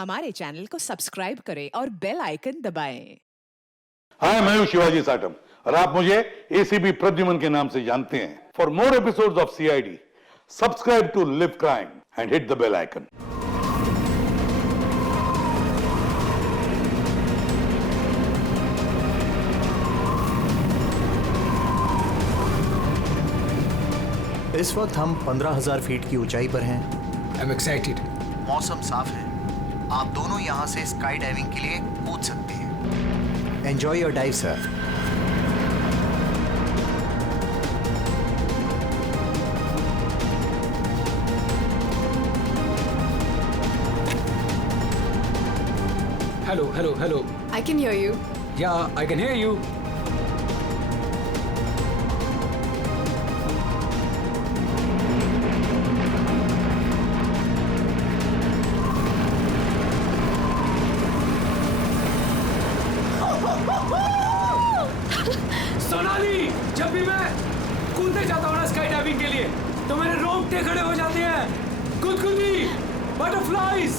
हमारे चैनल को सब्सक्राइब करें और बेल आइकन दबाएं। हाय, मैं हूं शिवाजी साटम और आप मुझे एसीपी प्रद्युमन के नाम से जानते हैं। For more episodes of CID, subscribe to live crime and hit the bell icon. इस वक्त हम 15,000 फीट की ऊंचाई पर हैं। I'm excited. मौसम साफ है। आप दोनों यहाँ से स्काई डाइविंग के लिए कूद सकते हैं। Enjoy your dive sir. Hello. I can hear you. Yeah, I can hear you. Sonali, जब भी मैं कूदने जाता हूँ ना स्काई डाइविंग के लिए, तो मेरे रोंगटे खड़े हो जाते हैं। गुदगुदी, बटरफ्लाइज।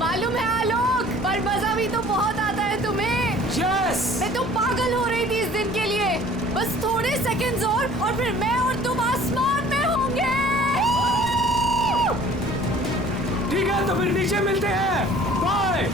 मालूम है आलोक, पर मजा भी तो बहुत आता है तुम्हें। यस। मैं तो पागल हो रही थी इस दिन के लिए। बस थोड़े सेकंड्स और फिर मैं और तुम आसमान में होंगे। ठीक है, तो फिर नीचे मिलते हैं। बाय।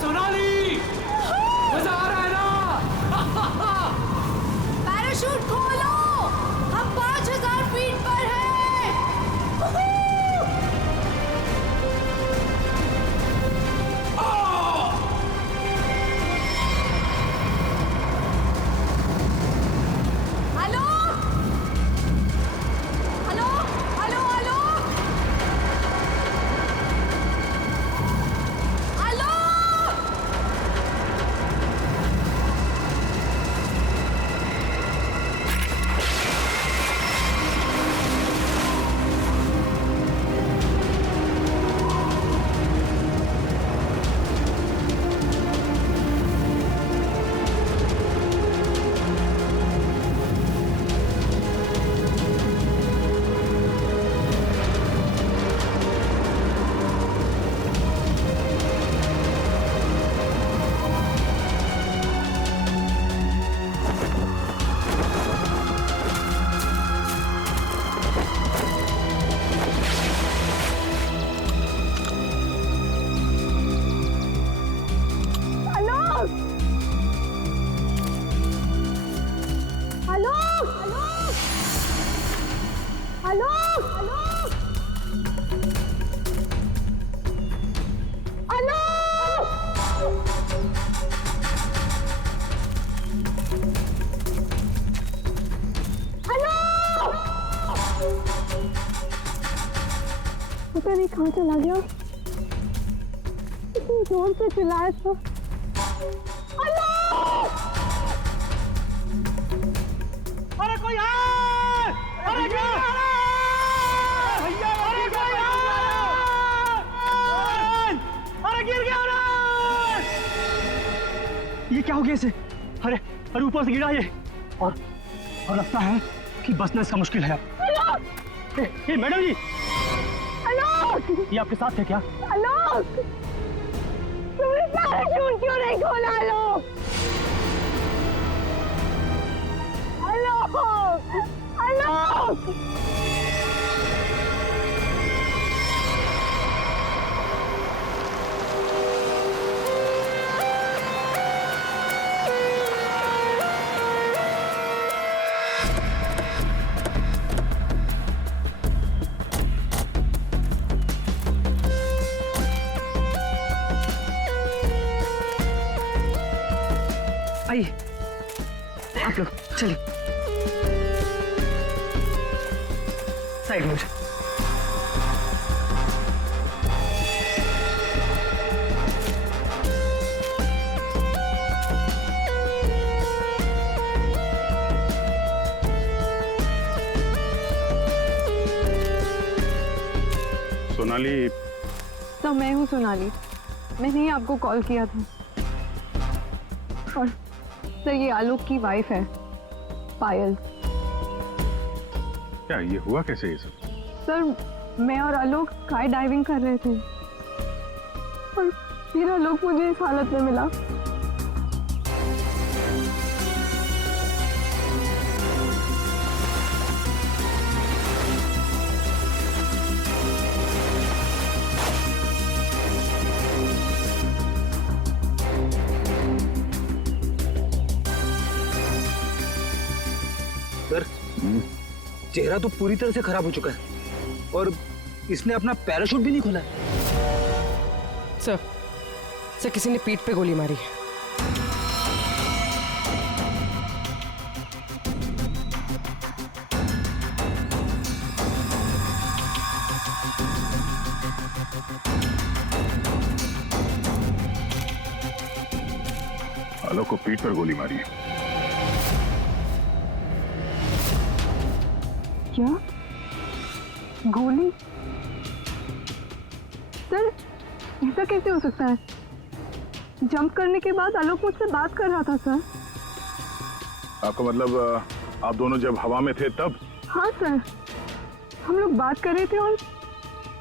सोनाली, मजा आ रहा है ना? पैराशूट खोलो, हम 5,000 फीट पर हैं। आलोक, आलोक, आलोक, आलोक। पता नहीं कहाँ चला गया। इतनी जोर से चिल्लाया था। अरे कोई है! अरे क्या? भैया, अरे कोई है! अरे गिर गया रे! ये क्या हो गया इसे? अरे ऊपर से गिरा ये और लगता है कि बचना इसका मुश्किल है। ये मैडम जी, ये आपके साथ है क्या? आलोक, तुमने पैराशूट क्यों नहीं खोला आलोक? आलोक! आइए, आप लोग चलिए साइड में। सोनाली। तो मैं हूँ सोनाली, मैंने ही आपको कॉल किया था। और सर ये आलोक की वाइफ है पायल। क्या ये हुआ कैसे ये सब? सर मैं और आलोक स्काई डाइविंग कर रहे थे और फिर आलोक मुझे इस हालत में मिला। सर चेहरा तो पूरी तरह से खराब हो चुका है और इसने अपना पैराशूट भी नहीं खोला है। सर किसी ने पीठ पे गोली मारी है। आलोक को पीठ पर गोली मारी है। क्या गोली? सर ऐसा कैसे हो सकता है? जंप करने के बाद आलोक मुझसे बात कर रहा था सर। आपका मतलब आप दोनों जब हवा में थे तब? हाँ सर, हम लोग बात कर रहे थे और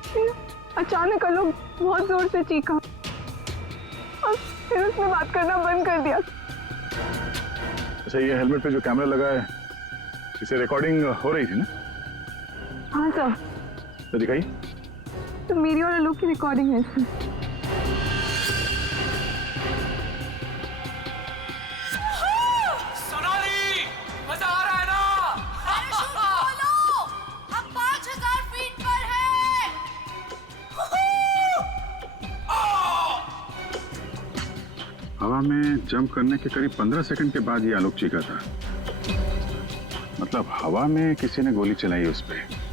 फिर अचानक आलोक बहुत जोर से चीखा और फिर उसने बात करना बंद कर दिया। अच्छा, ये हेलमेट पे जो कैमरा लगा है इसे रिकॉर्डिंग हो रही थी ना? हाँ सर। तो दिखाइए। तो मेरी और आलोक की रिकॉर्डिंग है सर। सोनाली, मजा आ रहा है ना? पैराशूट खोलो, हम 5000 फीट पर हैं। हवा में जंप करने के करीब 15 सेकंड के बाद ये आलोक चीखा था। मतलब हवा में किसी ने गोली चलाई उस पे,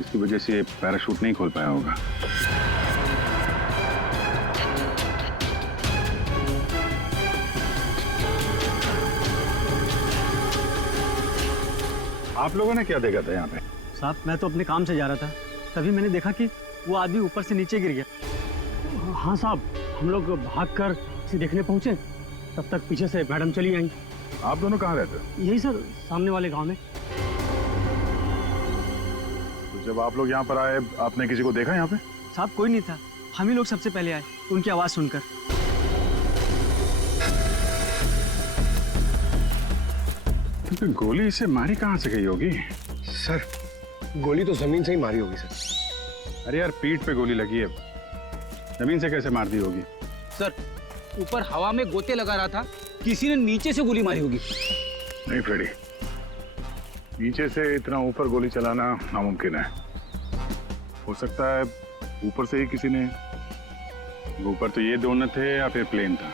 इसकी वजह से ये पैराशूट नहीं खोल पाया होगा। आप लोगों ने क्या देखा था यहाँ पे? साहब मैं तो अपने काम से जा रहा था, तभी मैंने देखा कि वो आदमी ऊपर से नीचे गिर गया। हाँ साहब, हम लोग भागकर इसे देखने पहुंचे, तब तक पीछे से मैडम चली आई। आप दोनों कहाँ रहते हो? यही सर, सामने वाले गांव में। तो जब आप लोग यहाँ पर आए, आपने किसी को देखा यहाँ पे? साहब कोई नहीं था, हम ही लोग सबसे पहले आए उनकी आवाज सुनकर। तो गोली इसे मारी कहाँ से गई होगी? सर गोली तो जमीन से ही मारी होगी सर। अरे यार, पीठ पे गोली लगी है, जमीन से कैसे मार दी होगी? सर ऊपर हवा में गोते लगा रहा था, किसी ने नीचे से गोली मारी होगी। नहीं फ्रेडी, नीचे से इतना ऊपर गोली चलाना नामुमकिन है। हो सकता है ऊपर से ही किसी ने, ऊपर तो ये दोनों थे या फिर प्लेन था।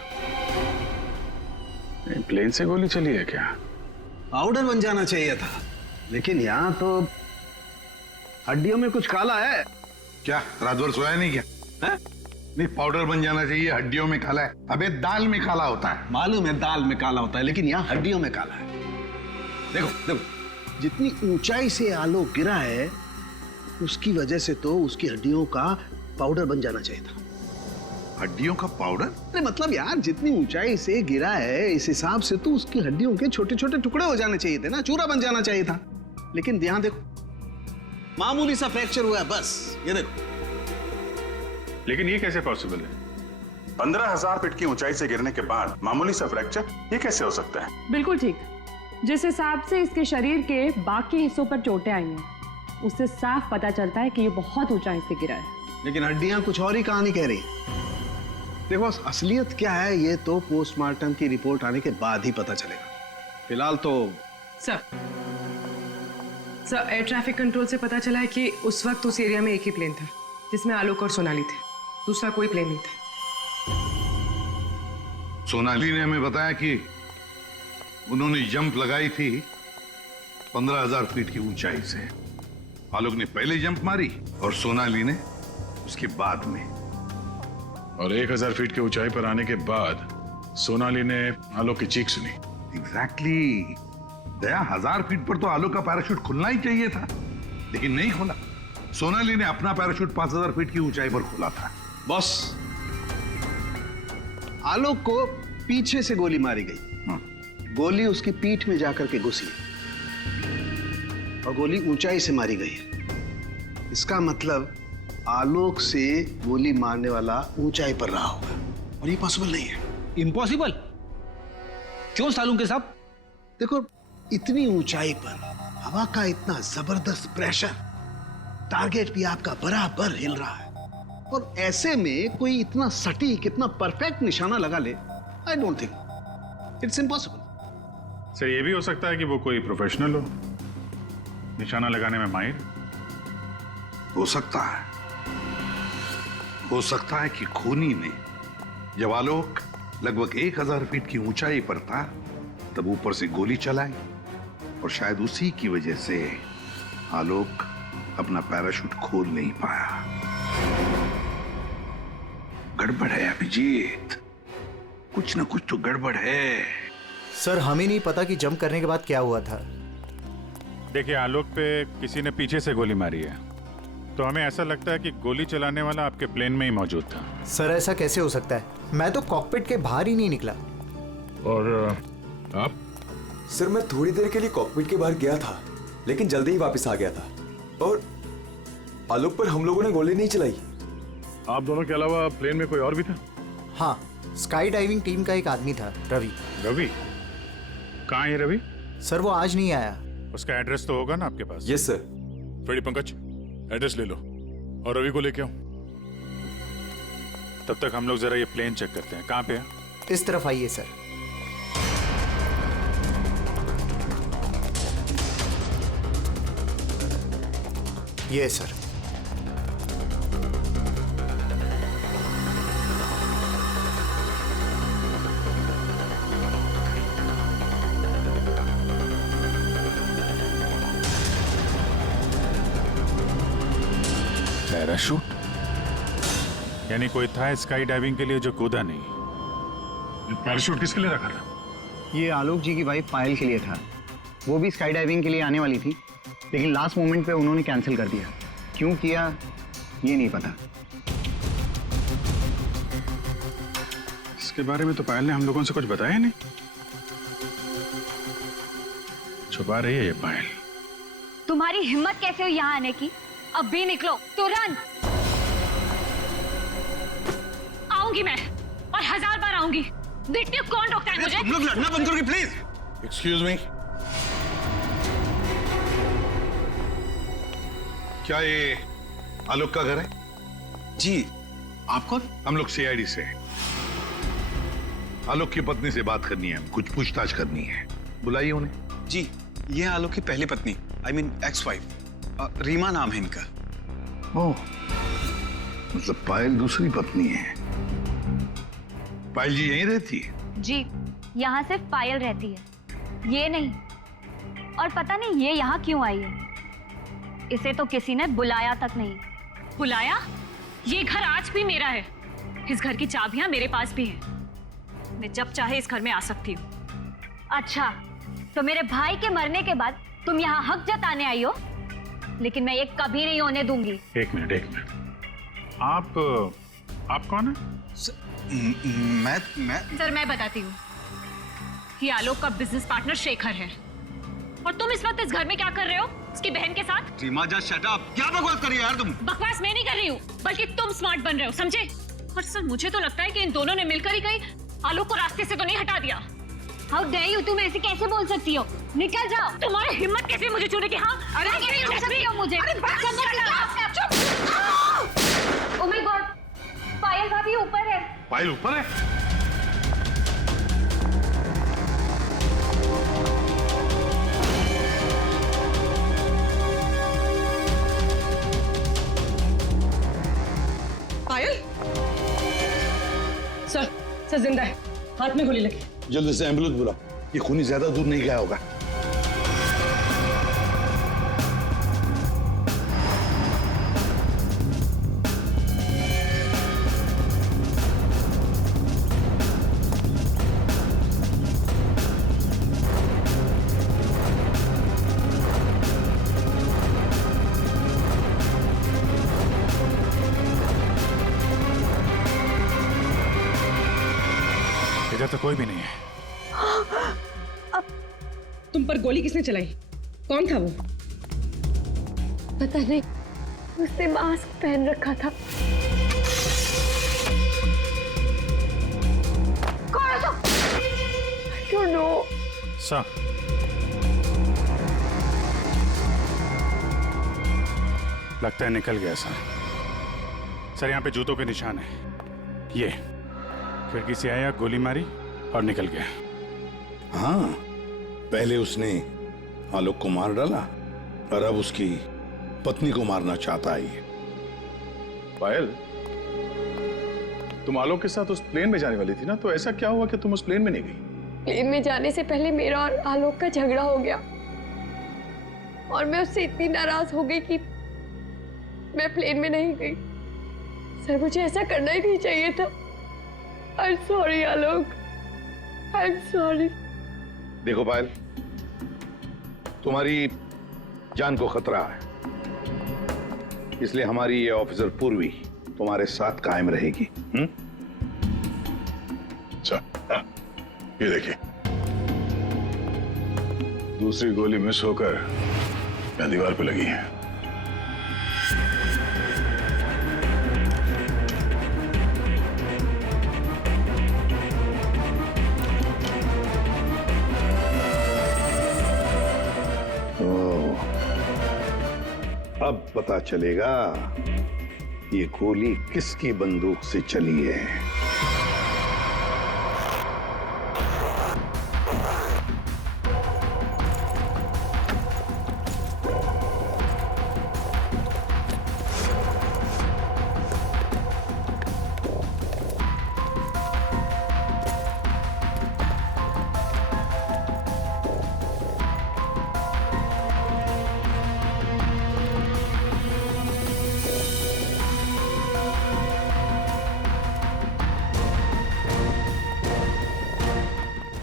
नहीं, प्लेन से गोली चली है क्या? पाउडर बन जाना चाहिए था, लेकिन यहाँ तो हड्डियों में कुछ काला है। क्या रात भर सोया नहीं क्या? है? नहीं, पाउडर बन जाना चाहिए, हड्डियों में काला है। अबे दाल में काला होता है। मालूम है दाल में काला होता है, लेकिन यहाँ हड्डियों में काला है। देखो देखो, जितनी ऊंचाई से आलोक गिरा है उसकी वजह से तो उसकी हड्डियों का पाउडर बन जाना चाहिए था। हड्डियों का पाउडर? अरे मतलब यार, जितनी ऊंचाई से गिरा है इस हिसाब से तो उसकी हड्डियों के छोटे छोटे टुकड़े हो जाने चाहिए थे ना, चूरा बन जाना चाहिए था। लेकिन यहाँ देखो, मामूली सा फ्रैक्चर हुआ है बस, ये देखो। लेकिन ये कैसे पॉसिबल है? 15,000 फीट की ऊंचाई से गिरने के बाद मामूली सा फ्रैक्चर, ये कैसे हो सकता है? बिल्कुल ठीक। जिस हिसाब से इसके शरीर के बाकी हिस्सों पर चोटें आई हैं, उससे साफ पता चलता है कि ये बहुत ऊंचाई से गिरा है। लेकिन हड्डियां कुछ और ही कहानी कह रही। देखो असलियत क्या है ये तो पोस्टमार्टम की रिपोर्ट आने के बाद ही पता चलेगा। फिलहाल तो सर एयर ट्रैफिक कंट्रोल से पता चला है कि उस वक्त उस एरिया में एक ही प्लेन था जिसमें आलोक और सोनाली थे, दूसरा कोई प्लेन नहीं था। सोनाली ने हमें बताया कि उन्होंने जंप लगाई थी 15,000 फीट की ऊंचाई से। आलोक ने पहले जंप मारी और सोनाली ने उसके बाद में। और 1,000 फीट की ऊंचाई पर आने के बाद सोनाली ने आलोक की चीख सुनी। एग्जैक्टली। दया, 1000 फीट पर तो आलोक का पैराशूट खुलना ही चाहिए था, लेकिन नहीं खुला। सोनाली ने अपना पैराशूट 5000 फीट की ऊंचाई पर खोला था। बॉस, आलोक को पीछे से गोली मारी गई। गोली उसकी पीठ में जाकर के घुसी और गोली ऊंचाई से मारी गई। इसका मतलब आलोक से गोली मारने वाला ऊंचाई पर रहा होगा और ये पॉसिबल नहीं है। इम्पॉसिबल? क्यों सालून के साहब? देखो, इतनी ऊंचाई पर हवा का इतना जबरदस्त प्रेशर, टारगेट भी आपका बराबर हिल रहा है और ऐसे में कोई इतना सटीक, इतना परफेक्ट निशाना लगा ले, I don't think, it's impossible. Sir, ये भी हो सकता है कि वो कोई प्रोफेशनल हो, निशाना लगाने में माहिर। हो सकता है, हो सकता है कि खूनी ने जब आलोक लगभग 1000 फीट की ऊंचाई पर था तब ऊपर से गोली चलाई और शायद उसी की वजह से आलोक अपना पैराशूट खोल नहीं पाया। गड़बड़ है अभिजीत, कुछ ना कुछ तो गड़बड़ है। सर, हमें नहीं पता कि जंप करने के बाद क्या हुआ था। देखिए, आलोक पे किसी ने पीछे से गोली मारी है, तो हमें ऐसा लगता है कि गोली चलाने वाला आपके प्लेन में ही मौजूद था। सर, ऐसा कैसे हो सकता है? मैं तो कॉकपिट के बाहर ही नहीं निकला। और आप? सर, मैं थोड़ी देर के लिए कॉकपिट के बाहर गया था, लेकिन जल्दी ही वापस आ गया था और आलोक पर हम लोगों ने गोली नहीं चलाई। आप दोनों के अलावा प्लेन में कोई और भी था? हाँ, स्काई डाइविंग टीम का एक आदमी था, रवि। रवि? कहाँ है रवि? सर, वो आज नहीं आया। उसका एड्रेस तो होगा ना आपके पास? Yes sir. Freddy, Pankaj, address ले लो और रवि को लेके आओ। तब तक हम लोग जरा ये प्लेन चेक करते हैं। कहाँ पे है? इस तरफ आइए सर। ये सर। पैराशूट? यानी कोई था स्काई डाइविंग के लिए जो कूदा नहीं। पैराशूट किसके लिए रखा था? ये आलोक जी की वाइफ पायल के लिए था। वो भी स्काई डाइविंग के लिए आने वाली थी, लेकिन लास्ट मोमेंट पे उन्होंने कैंसिल कर दिया। क्यों किया ये नहीं पता। इसके बारे में तो पायल ने हम लोगों से कुछ बताया नहीं। छुपा रही है ये पायल। तुम्हारी हिम्मत कैसे हुई यहाँ आने की? अब भी निकलो तुरंत। आऊंगी मैं और 1000 बार आऊंगी। देखती हूँ कौन रोकता है मुझे। तुम लोग लड़ना बंद करोगे प्लीज? एक्सक्यूज मी, क्या ये आलोक का घर है? जी। आप कौन? हम लोग सीआईडी से हैं। आलोक की पत्नी से बात करनी है, कुछ पूछताछ करनी है। बुलाइए उन्हें। जी, ये आलोक की पहली पत्नी, I mean ex wife, Reema नाम है इनका। ओह, मतलब पायल दूसरी पत्नी है। पायल जी यहीं रहती है? जी, यहाँ सिर्फ पायल रहती है, ये नहीं। और पता नहीं ये यहाँ क्यों आई है। इसे तो किसी ने बुलाया तक नहीं। बुलाया? ये घर आज भी मेरा है। इस घर की चाबियां मेरे पास भी हैं। मैं जब चाहे इस घर में आ सकती हूँ। अच्छा, तो मेरे भाई के मरने के बाद तुम यहाँ हक जताने आई हो, लेकिन मैं ये कभी नहीं होने दूंगी। एक मिनट। आप कौन है? मैं सर, मैं बताती हूँ। ये आलोक का बिजनेस पार्टनर शेखर है। और तुम इस वक्त इस घर में क्या कर रहे हो उसकी बहन के साथ? Reema, just shut up. क्या बकवास कर रही हो यार तुम? बकवास मैं नहीं कर रही हूँ, बल्कि तुम स्मार्ट बन रहे हो, समझे? और सर, मुझे तो लगता है कि इन दोनों ने मिलकर ही कहीं आलोक को रास्ते से तो नहीं हटा दिया। हाउ डेयर यू, तुम ऐसे कैसे बोल सकती हो? निकल जाओ। तुम्हारी हिम्मत कैसे मुझे छूने की? हाँ, अरे कैसे छू सकती हो मुझे? ओह माय गॉड, पायल भाभी ऊपर है। पायल ऊपर है? पायल? सर जिंदा है, हाथ में गोली लगी। जल्दी से एम्बुलेंस बुलाओ, ये खूनी ज्यादा दूर नहीं गया होगा। कोई भी नहीं है। तुम पर गोली किसने चलाई? कौन था वो? पता नहीं, उसने मास्क पहन रखा था। कौन था? I don't know. सर, लगता है निकल गया सर। सर यहाँ पे जूतों के निशान है। ये खिड़की से आया, गोली मारी और निकल गया। हाँ, पहले उसने आलोक को मार डाला और अब उसकी पत्नी को मारना चाहता है ये। पायल, तुम आलोक के साथ उस प्लेन में जाने वाली थी ना, तो ऐसा क्या हुआ कि तुम उस प्लेन में नहीं गई? प्लेन में जाने से पहले मेरा और आलोक का झगड़ा हो गया और मैं उससे इतनी नाराज हो गई कि मैं प्लेन में नहीं गई। सर, मुझे ऐसा करना ही नहीं चाहिए था। I'm sorry Alok, I'm sorry। देखो पायल, तुम्हारी जान को खतरा है, इसलिए हमारी ये ऑफिसर पूर्वी तुम्हारे साथ कायम रहेगी। अच्छा, ये देखिए, दूसरी गोली मिस होकर यहाँ दीवार पे लगी है। अब पता चलेगा ये गोली किसकी बंदूक से चली है।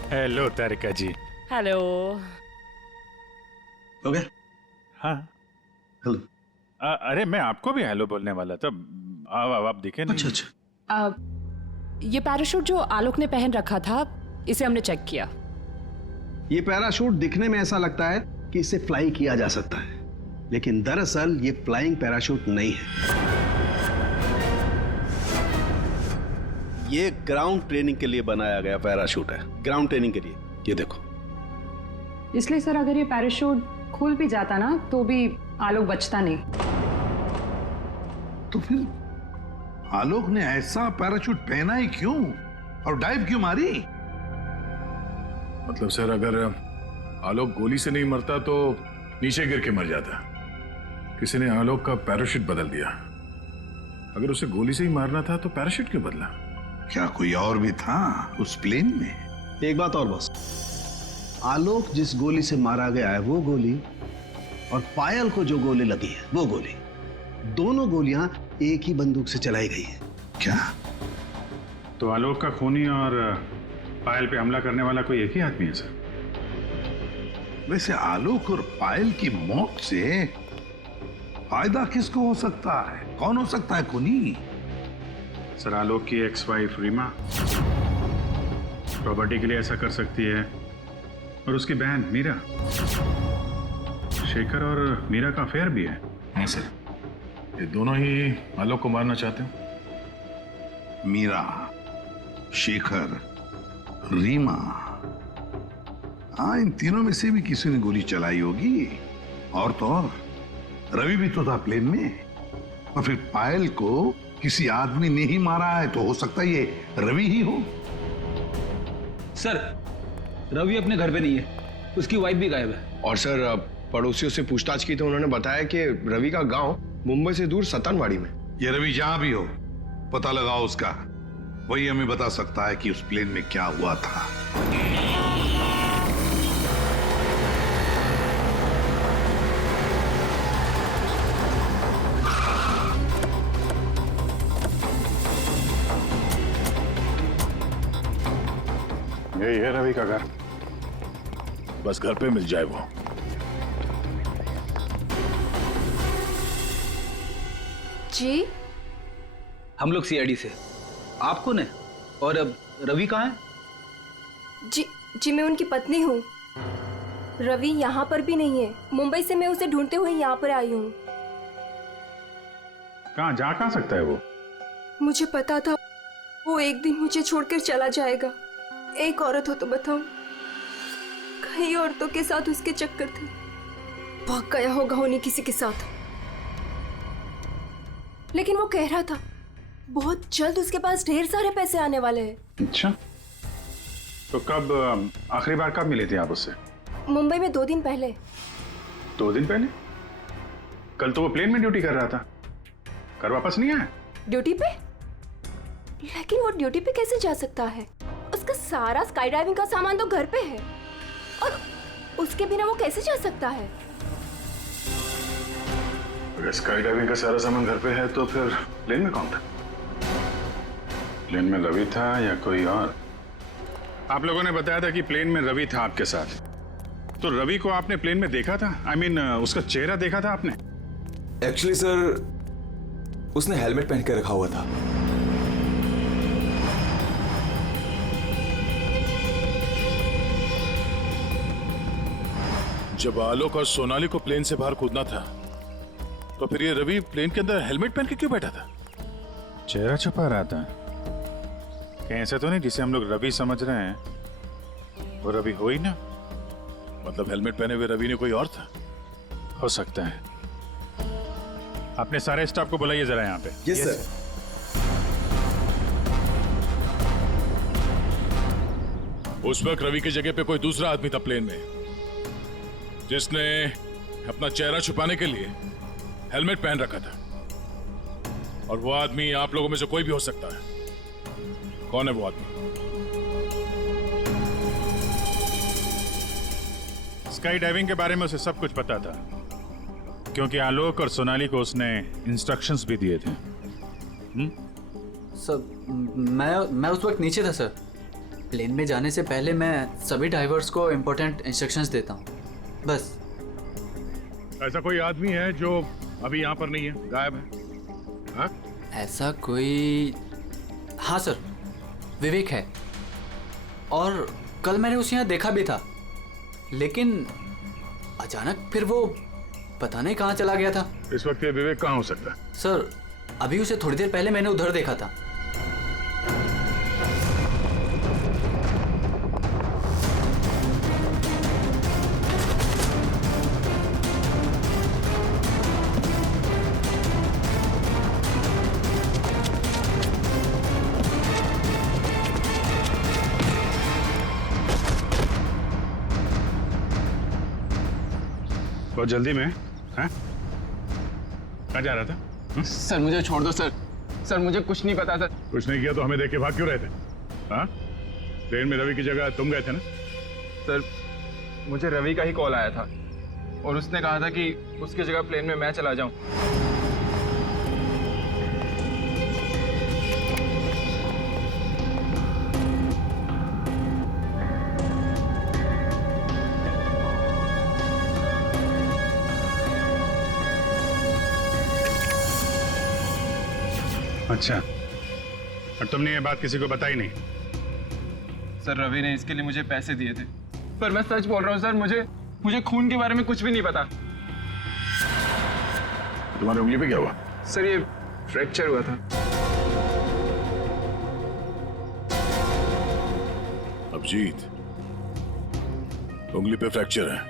हेलो तारिका जी। हेलो। हो गया? हाँ। हेलो। अरे मैं आपको भी हेलो बोलने वाला था। आप दिखे नहीं। अच्छा अच्छा। ये पैराशूट जो आलोक ने पहन रखा था, इसे हमने चेक किया। ये पैराशूट दिखने में ऐसा लगता है कि इसे फ्लाई किया जा सकता है, लेकिन दरअसल ये फ्लाइंग पैराशूट नहीं है। ये ग्राउंड ट्रेनिंग के लिए बनाया गया पैराशूट है, ग्राउंड ट्रेनिंग के लिए। ये देखो। इसलिए सर, अगर ये पैराशूट खुल भी जाता ना तो भी आलोक बचता नहीं। तो फिर आलोक ने ऐसा पैराशूट पहना ही क्यों और डाइव क्यों मारी? मतलब सर, अगर आलोक गोली से नहीं मरता तो नीचे गिर के मर जाता। किसी ने आलोक का पैराशूट बदल दिया। अगर उसे गोली से ही मारना था तो पैराशूट क्यों बदला? क्या कोई और भी था उस प्लेन में? एक बात और बस, आलोक जिस गोली से मारा गया है वो गोली और पायल को जो गोली लगी है वो गोली, दोनों गोलियां एक ही बंदूक से चलाई गई है। क्या? तो आलोक का खूनी और पायल पे हमला करने वाला कोई एक ही आदमी है सर? वैसे आलोक और पायल की मौत से फायदा किसको हो सकता है? कौन हो सकता है खूनी? सर, आलोक की एक्स वाइफ रीमा प्रॉपर्टी के लिए ऐसा कर सकती है, और उसकी बहन मीरा। शेखर और मीरा का अफेयर भी है। हाँ सर, ये दोनों ही आलोक को मारना चाहते हैं। मीरा, शेखर, रीमा, हाँ, इन तीनों में से भी किसी ने गोली चलाई होगी। और तो और रवि भी तो था प्लेन में, और फिर पायल को किसी आदमी ने ही मारा है, तो हो सकता है ये रवि ही हो। सर, रवि अपने घर पे नहीं है, उसकी वाइफ भी गायब है। और सर, पड़ोसियों से पूछताछ की तो उन्होंने बताया कि रवि का गांव मुंबई से दूर सतनवाड़ी में। ये रवि जहां भी हो, पता लगाओ उसका, वही हमें बता सकता है कि उस प्लेन में क्या हुआ था। यही है रवि का घर, बस घर पे मिल जाए वो। जी, हम लोग सीआईडी से। आप कौन है और अब रवि कहाँ है? जी मैं उनकी पत्नी हूँ। रवि यहाँ पर भी नहीं है। मुंबई से मैं उसे ढूंढते हुए यहाँ पर आई हूँ। कहाँ सकता है वो? मुझे पता था वो एक दिन मुझे छोड़कर चला जाएगा। एक औरत हो तो बताऊं, कई औरतों के साथ उसके चक्कर थे। भाग गया होगा उन्हीं किसी के साथ। लेकिन वो कह रहा था बहुत जल्द उसके पास ढेर सारे पैसे आने वाले हैं। अच्छा, तो कब आखिरी बार कब मिले थे आप उससे? मुंबई में 2 दिन पहले। 2 दिन पहले? कल तो वो प्लेन में ड्यूटी कर रहा था, घर वापस नहीं आया? ड्यूटी पे? लेकिन वो ड्यूटी पे कैसे जा सकता है? उसका सारा स्काई डाइविंग का सामान तो घर पे है, और उसके बिना वो कैसे जा सकता है? अगर स्काई डाइविंग का सारा सामान घर पे है तो फिर प्लेन में कौन था? प्लेन में रवि था या कोई और? आप लोगों ने बताया था कि प्लेन में रवि था आपके साथ, तो रवि को आपने प्लेन में देखा था? I mean, उसका चेहरा देखा था आपने? एक्चुअली सर, उसने हेलमेट पहन के रखा हुआ था। जब आलोक और सोनाली को प्लेन से बाहर कूदना था, तो फिर ये रवि प्लेन के अंदर हेलमेट पहन के क्यों बैठा था? चेहरा छुपा रहा था। कहीं ऐसा तो नहीं जिसे हम लोग रवि समझ रहे हैं वो रवि हो ही ना? मतलब हेलमेट पहने हुए रवि ने कोई और था? हो सकता है। अपने सारे स्टाफ को बुलाइए जरा यहाँ पे। Yes sir. उस वक्त रवि की जगह पे कोई दूसरा आदमी था प्लेन में, जिसने अपना चेहरा छुपाने के लिए हेलमेट पहन रखा था। और वो आदमी आप लोगों में से कोई भी हो सकता है। कौन है वो आदमी? स्काई डाइविंग के बारे में उसे सब कुछ पता था, क्योंकि आलोक और सोनाली को उसने इंस्ट्रक्शंस भी दिए थे। सर, मैं उस वक्त नीचे था सर। प्लेन में जाने से पहले मैं सभी डाइवर्स को इम्पोर्टेंट इंस्ट्रक्शंस देता हूँ, बस। ऐसा कोई आदमी है जो अभी यहाँ पर नहीं है, गायब है? हाँ? ऐसा कोई? हाँ सर, विवेक है। और कल मैंने उसे यहाँ देखा भी था, लेकिन अचानक फिर वो पता नहीं कहाँ चला गया था। इस वक्त ये विवेक कहाँ हो सकता है? सर, अभी उसे थोड़ी देर पहले मैंने उधर देखा था। बहुत जल्दी में? हाँ? कहाँ जा रहा था? सर मुझे छोड़ दो सर। सर मुझे कुछ नहीं पता सर। कुछ नहीं किया तो हमें देख के भाग क्यों रहे थे? हाँ? ट्रेन में रवि की जगह तुम गए थे ना? सर मुझे रवि का ही कॉल आया था और उसने कहा था कि उसकी जगह प्लेन में मैं चला जाऊं। अच्छा, और तुमने ये बात किसी को बताई नहीं? सर रवि ने इसके लिए मुझे पैसे दिए थे, पर मैं सच बोल रहा हूँ सर, मुझे खून के बारे में कुछ भी नहीं पता। तुम्हारी उंगली पे क्या हुआ? सर ये फ्रैक्चर हुआ था। अभिजीत, उंगली पे फ्रैक्चर है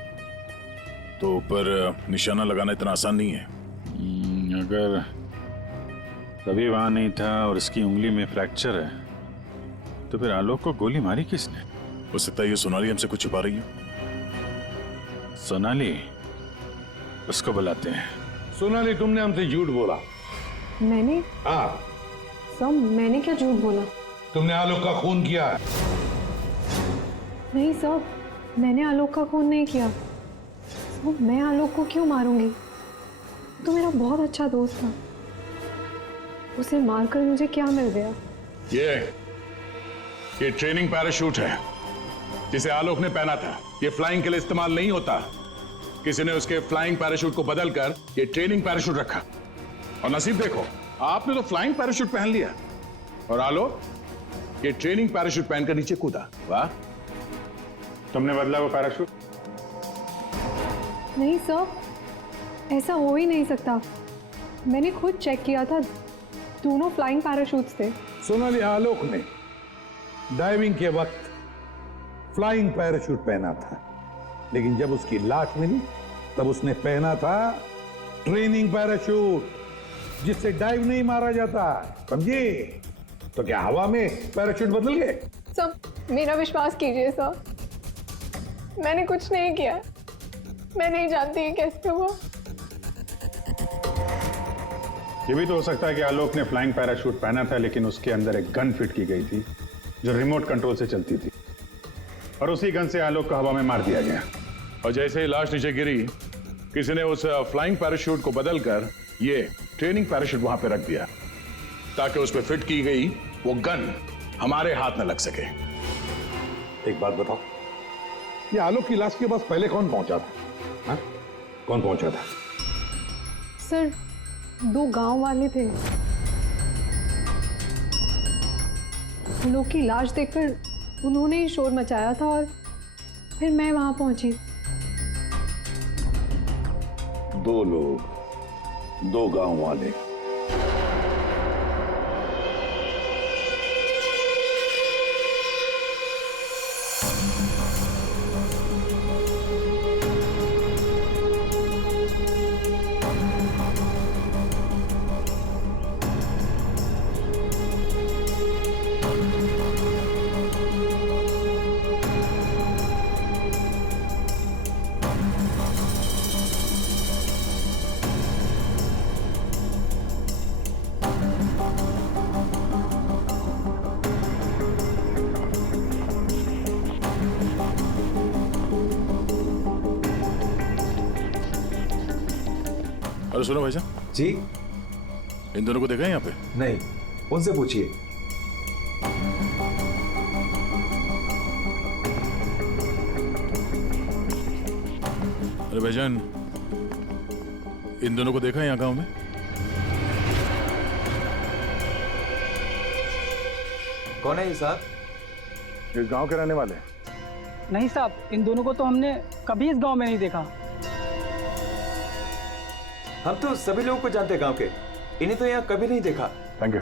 तो ऊपर निशाना लगाना इतना आसान नहीं है। अगर रवि वहां नहीं था और इसकी उंगली में फ्रैक्चर है, तो फिर आलोक को गोली मारी किसने? हो सकता है ये सोनाली हमसे कुछ छुपा रही है। सोनाली, उसको बुलाते हैं। सोनाली, तुमने हमसे झूठ बोला। मैंने? हाँ। सब मैंने क्या झूठ बोला? तुमने आलोक का खून किया है। नहीं सब, मैंने आलोक का खून नहीं किया। सब, मैं आलोक को क्यों मारूंगी? तो मेरा बहुत अच्छा दोस्त था, उसे मारकर मुझे क्या मिल गया? ये ट्रेनिंग पैराशूट है जिसे आलोक ने पहना था। ये फ्लाइंग के लिए इस्तेमाल नहीं होता। किसी ने उसके फ्लाइंग पैराशूट को बदलकर ये ट्रेनिंग पैराशूट रखा, और नसीब देखो, आपने तो फ्लाइंग पैराशूट पहन लिया और आलोक ये ट्रेनिंग पैराशूट पहनकर नीचे कूदा। वाह, तुमने बदला वो पैराशूट? नहीं सर, ऐसा हो ही नहीं सकता। मैंने खुद चेक किया था, दोनों फ्लाइंग पैराशूट्स थे। सोनाली, आलोक ने डाइविंग के वक्त फ्लाइंग पैराशूट पहना था, लेकिन जब उसकी लाश मिली तब उसने पहना था ट्रेनिंग पैराशूट, जिससे डाइव नहीं मारा जाता, समझे? तो क्या हवा में पैराशूट बदल गए? सर, मेरा विश्वास कीजिए सर, मैंने कुछ नहीं किया। मैं नहीं जानती ये कैसे हुआ। ये भी तो हो सकता है कि आलोक ने फ्लाइंग पैराशूट पहना था, लेकिन उसके अंदर एक गन फिट की गई थी जो रिमोट कंट्रोल से चलती थी, और उसी गन से आलोक को हवा में मार दिया गया। और जैसे ही लाश नीचे गिरी, किसी ने उस फ्लाइंग पैराशूट को बदलकर ये ट्रेनिंग पैराशूट वहां पे रख दिया, ताकि उस पर फिट की गई वो गन हमारे हाथ में लग सके। एक बात बताओ, ये आलोक की लाश के पास पहले कौन पहुंचा था? हाँ? कौन पहुंचा था? सर, 2 गांव वाले थे। लोग की लाश देखकर उन्होंने ही शोर मचाया था और फिर मैं वहां पहुंची। 2 लोग, 2 गांव वाले। अरे सुनो भाई साहब जी, इन दोनों को देखा है यहाँ पे? नहीं, उनसे पूछिए। अरे भाईजान, इन दोनों को देखा है यहाँ गांव में? कौन है ये साहब? इस गांव के रहने वाले? नहीं साहब, इन दोनों को तो हमने कभी इस गांव में नहीं देखा। हम तो सभी लोगों को जानते हैं गांव के, इन्हें तो यहाँ कभी नहीं देखा। Thank you.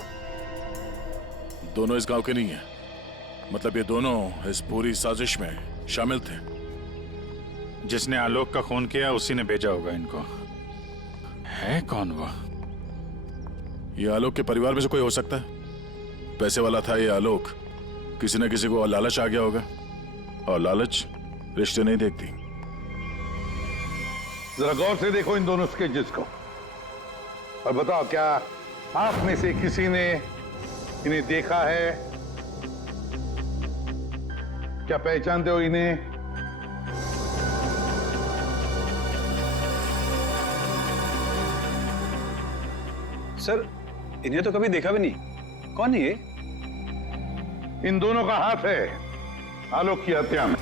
दोनों इस गांव के नहीं है, मतलब ये दोनों इस पूरी साजिश में शामिल थे। जिसने आलोक का खून किया उसी ने भेजा होगा इनको। है कौन वो? ये आलोक के परिवार में से कोई हो सकता है। पैसे वाला था ये आलोक, किसी न किसी को लालच आ गया होगा, और लालच रिश्ते नहीं देखती। जरा गौर से देखो इन दोनों स्केचेस को और बताओ, क्या आप में से किसी ने इन्हें देखा है? क्या पहचानते हो इन्हें? सर, इन्हें तो कभी देखा भी नहीं। कौन है ये? इन दोनों का हाथ है आलोक की हत्या में।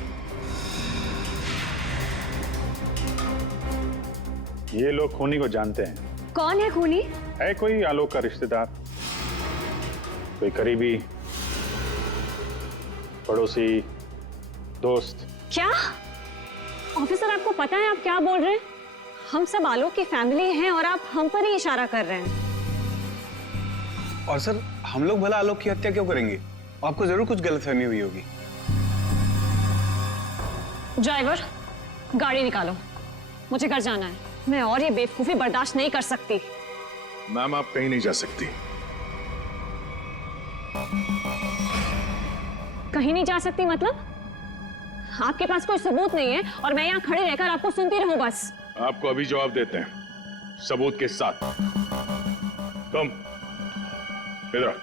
ये लोग खूनी को जानते हैं। कौन है खूनी? है कोई आलोक का रिश्तेदार, कोई करीबी, पड़ोसी, दोस्त। क्या ऑफिसर, आपको पता है आप क्या बोल रहे हैं? हम सब आलोक की फैमिली हैं और आप हम पर ही इशारा कर रहे हैं। और सर, हम लोग भला आलोक की हत्या क्यों करेंगे? आपको जरूर कुछ गलतफहमी हुई होगी। ड्राइवर, गाड़ी निकालो, मुझे घर जाना है। मैं और ये बेवकूफी बर्दाश्त नहीं कर सकती। मैम, आप कहीं नहीं जा सकती। कहीं नहीं जा सकती मतलब? आपके पास कोई सबूत नहीं है और मैं यहाँ खड़े रहकर आपको सुनती रहूं बस? आपको अभी जवाब देते हैं, सबूत के साथ। तुम इधर आओ।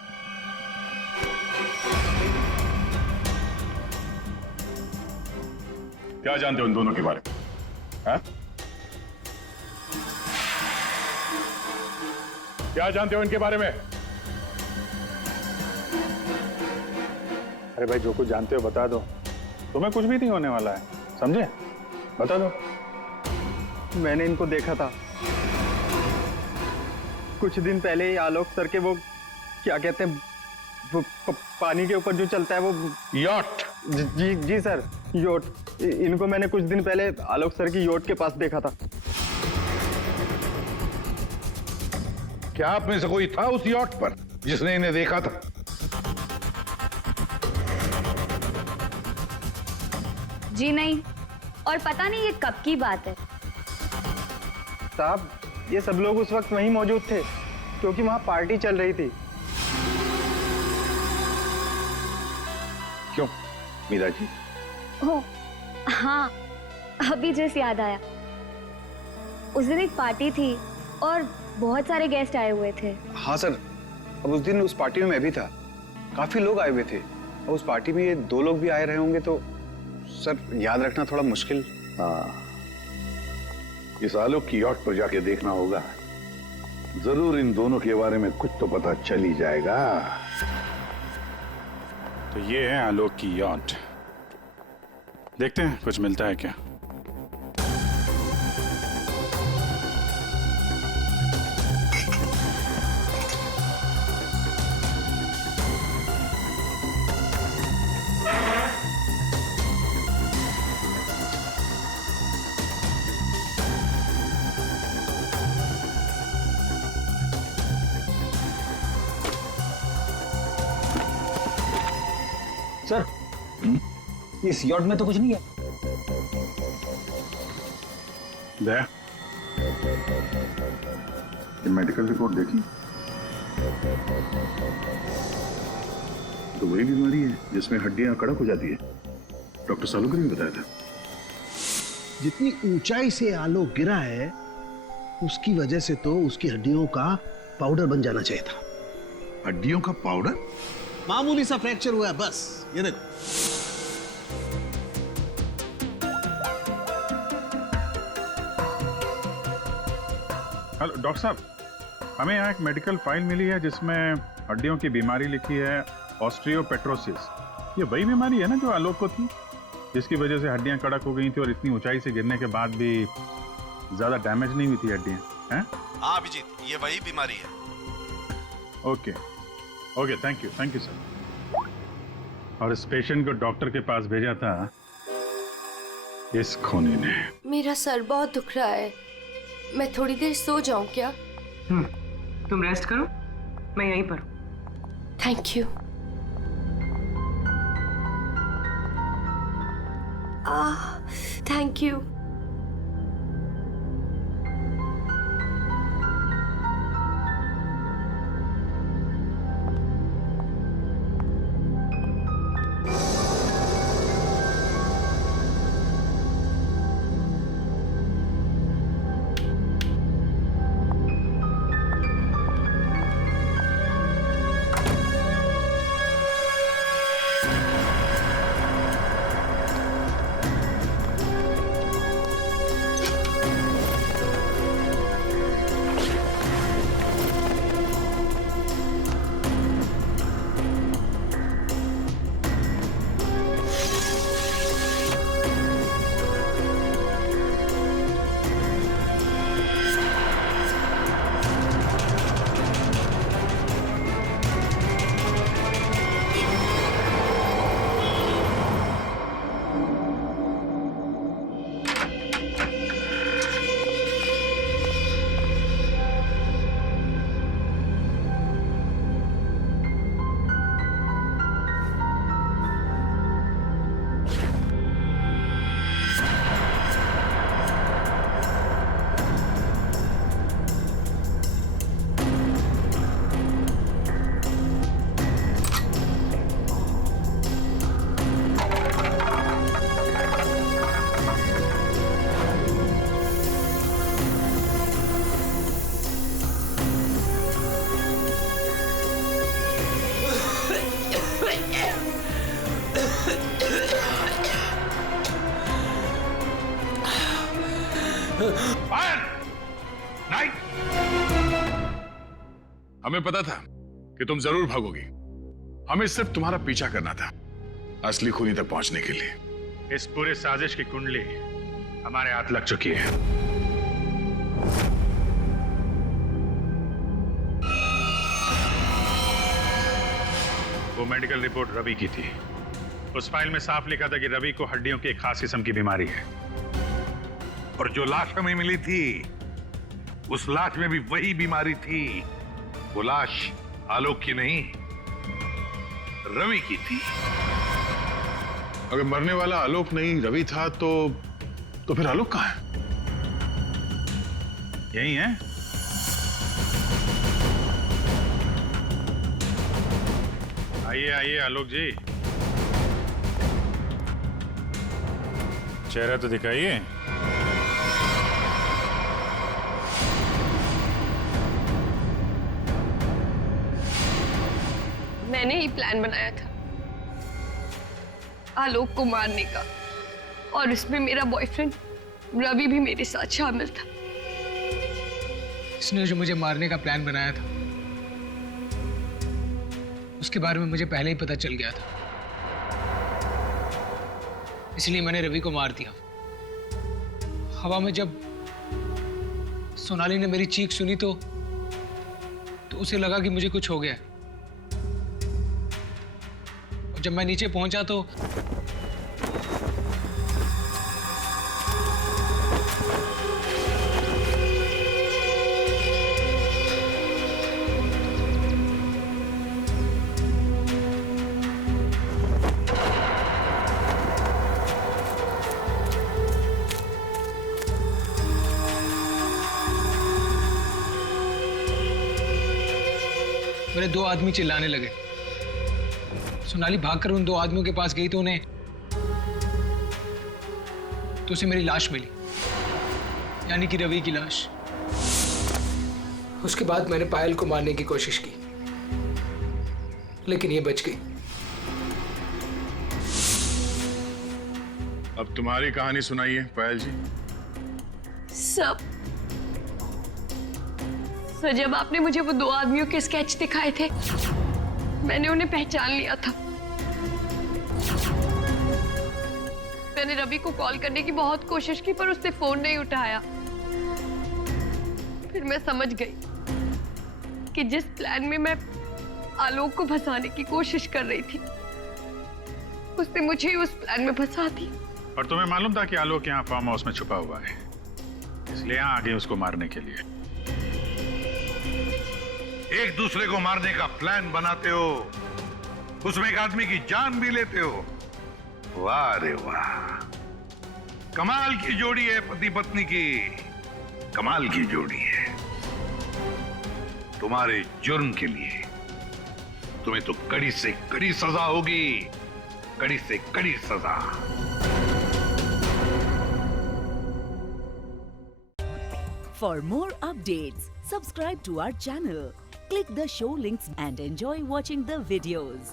क्या जानते हो इन दोनों के बारे में? हाँ? क्या जानते हो इनके बारे में? अरे भाई, जो कुछ जानते हो बता दो, तुम्हें कुछ भी नहीं होने वाला है, समझे? बता दो। मैंने इनको देखा था कुछ दिन पहले ही। आलोक सर के वो क्या कहते हैं, वो पानी के ऊपर जो चलता है वो यॉट। जी जी सर। योट, इनको मैंने कुछ दिन पहले आलोक सर की योट के पास देखा था। क्या आप में से कोई था उस यॉट पर जिसने इन्हें देखा था? जी नहीं, और पता नहीं ये कब की बात है। साहब, ये सब लोग उस वक्त वहीं मौजूद थे क्योंकि वहां पार्टी चल रही थी। क्यों मीरा जी? ओ हाँ, अभी जस्ट याद आया। उस दिन एक पार्टी थी और बहुत सारे गेस्ट आए हुए थे। हाँ सर, अब उस दिन उस पार्टी में मैं भी था, काफी लोग आए हुए थे और उस पार्टी में ये 2 लोग भी आए रहे होंगे तो सर याद रखना थोड़ा मुश्किल। हाँ, इस आलोक की यॉट पर जाके देखना होगा, जरूर इन दोनों के बारे में कुछ तो पता चल ही जाएगा। तो ये है आलोक की यॉट, देखते हैं कुछ मिलता है क्या। सर, इस यॉट में तो कुछ नहीं है। दया, ये मेडिकल रिपोर्ट देखी तो वही बीमारी है जिसमें हड्डियां कड़क हो जाती है। डॉक्टर सालुकर ने बताया था। जितनी ऊंचाई से आलोक गिरा है उसकी वजह से तो उसकी हड्डियों का पाउडर बन जाना चाहिए था। हड्डियों का पाउडर? मामूली सा फ्रैक्चर हुआ है बस, ये देखो। हेलो डॉक्टर साहब, हमें यहाँ एक मेडिकल फाइल मिली है जिसमें हड्डियों की बीमारी लिखी है, ऑस्टियोपेट्रोसिस। ये वही बीमारी है ना जो आलोक को थी, जिसकी वजह से हड्डियां कड़क हो गई थी और इतनी ऊंचाई से गिरने के बाद भी ज्यादा डैमेज नहीं हुई थी हड्डियां, हैं? हाँ अभिजीत, ये वही बीमारी है। Okay okay, thank you sir. और इस पेशेंट को डॉक्टर के पास भेजा था इस खूनी ने। मेरा सर बहुत दुख रहा है, मैं थोड़ी देर सो जाऊं क्या? तुम रेस्ट करो, मैं यहीं पर हूं। Thank you. Thank you. नहीं, हमें पता था कि तुम जरूर भागोगी। हमें सिर्फ तुम्हारा पीछा करना था असली खूनी तक पहुंचने के लिए। इस पूरे साजिश की कुंडली हमारे हाथ लग चुकी है। वो मेडिकल रिपोर्ट रवि की थी, उस फाइल में साफ लिखा था कि रवि को हड्डियों की एक खास किस्म की बीमारी है। और जो लाश हमें मिली थी उस लाश में भी वही बीमारी थी। वो लाश आलोक की नहीं, रवि की थी। अगर मरने वाला आलोक नहीं रवि था तो फिर आलोक कहाँ है? यही है। आइए आइए आलोक जी, चेहरा तो दिखाइए। मैंने ही प्लान बनाया था आलोक को मारने का, और इसमें मेरा बॉयफ्रेंड रवि भी मेरे साथ शामिल था। इसने जो मुझे मारने का प्लान बनाया था उसके बारे में मुझे पहले ही पता चल गया था, इसलिए मैंने रवि को मार दिया। हवा में जब सोनाली ने मेरी चीख सुनी तो उसे लगा कि मुझे कुछ हो गया। और जब मैं नीचे पहुंचा तो मेरे दो आदमी चिल्लाने लगे। सोनाली भागकर उन दो आदमियों के पास गई तो उसे मेरी लाश मिली, यानी कि रवि की लाश। उसके बाद मैंने पायल को मारने की कोशिश की, लेकिन ये बच गई। अब तुम्हारी कहानी सुनाइए पायल जी। सर, जब आपने मुझे वो दो आदमियों के स्केच दिखाए थे, मैंने उन्हें पहचान लिया था। मैंने रवि को कॉल करने की बहुत कोशिश की पर उसने फोन नहीं उठाया। फिर मैं समझ गई कि जिस प्लान में मैं आलोक को फंसाने की कोशिश कर रही थी, उसने मुझे ही उस प्लान में फंसा दिया। और तुम्हें मालूम था कि आलोक यहाँ फार्म हाउस में छुपा हुआ है, इसलिए यहाँ आ गए उसको मारने के लिए। एक दूसरे को मारने का प्लान बनाते हो, उसमें एक आदमी की जान भी लेते हो। वाह रे वाह, कमाल की जोड़ी है पति पत्नी की, कमाल की जोड़ी है। तुम्हारे जुर्म के लिए तुम्हें तो कड़ी से कड़ी सजा होगी, कड़ी से कड़ी सजा। For more updates, subscribe to our channel, click the show links and enjoy watching the videos.